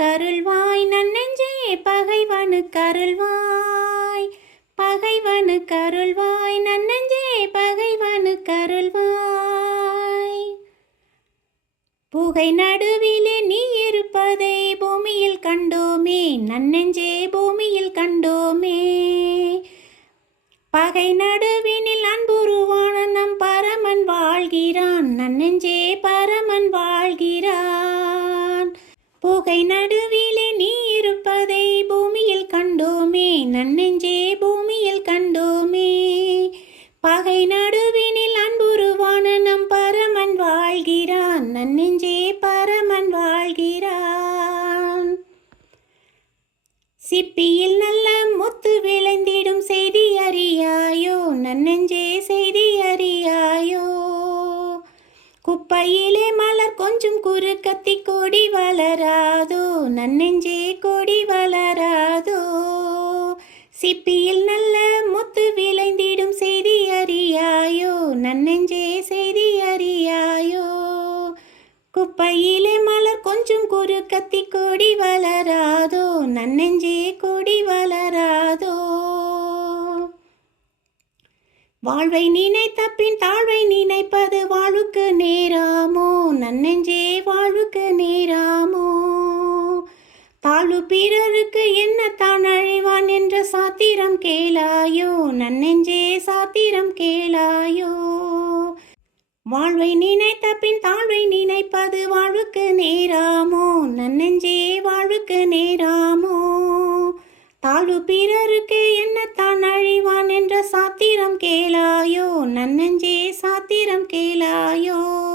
கருள்வாய் நன்னெஞ்சே பகைவனு கருள்வாய். பகைவனு கருள்வாய் நன்னெஞ்சே பகைவனு கருள்வாய். புகை நடுவிலே நீ இருப்பதை பூமியில் கண்டோமே நன்னெஞ்சே பூமியில் கண்டோமே. பகை நடுவினில் அன்புருவான நம் பரமன் வாழ்கிறான் நன்னெஞ்சே பரமன் வாழ்கிறான். புகை நடு சிப்பியில் நல்ல முத்து விளைந்திடும் செய்தி அறியாயோ? நன்னெஞ்சே செய்தி அறியாயோ? குப்பையிலே மலர் கொஞ்சம் குறுக்கத்தி கொடி வளராதோ? நன்னெஞ்சே கொடி வளராதோ? சிப்பியில் நல்ல முத்து விளைந்திடும் செய்தி அறியாயோ? நன்னெஞ்சே கையிலே மலர் கொஞ்சம் குறு கத்தி கொடி வளராதோ நன்னெஞ்சே கொடி வளராதோ. வாழ்வை நினைத்த பின் தாழ்வை நினைப்பது வாழ்வுக்கு நேராமோ நன்னெஞ்சே வாழ்வுக்கு நேராமோ. தாழ்வு பிறருக்கு என்ன தான் அழிவான் என்ற சாத்திரம் கேளாயோ நன்னெஞ்சே சாத்திரம் கேளாயோ. வாழ்வை நினைத்த பின் தாழ்வை நினைப்ப தாழ்வு பிறருக்கு என்னத்தான் அழிவான் என்ற சாத்திரம் கேளாயோ? நன்னெஞ்சே சாத்திரம் கேளாயோ?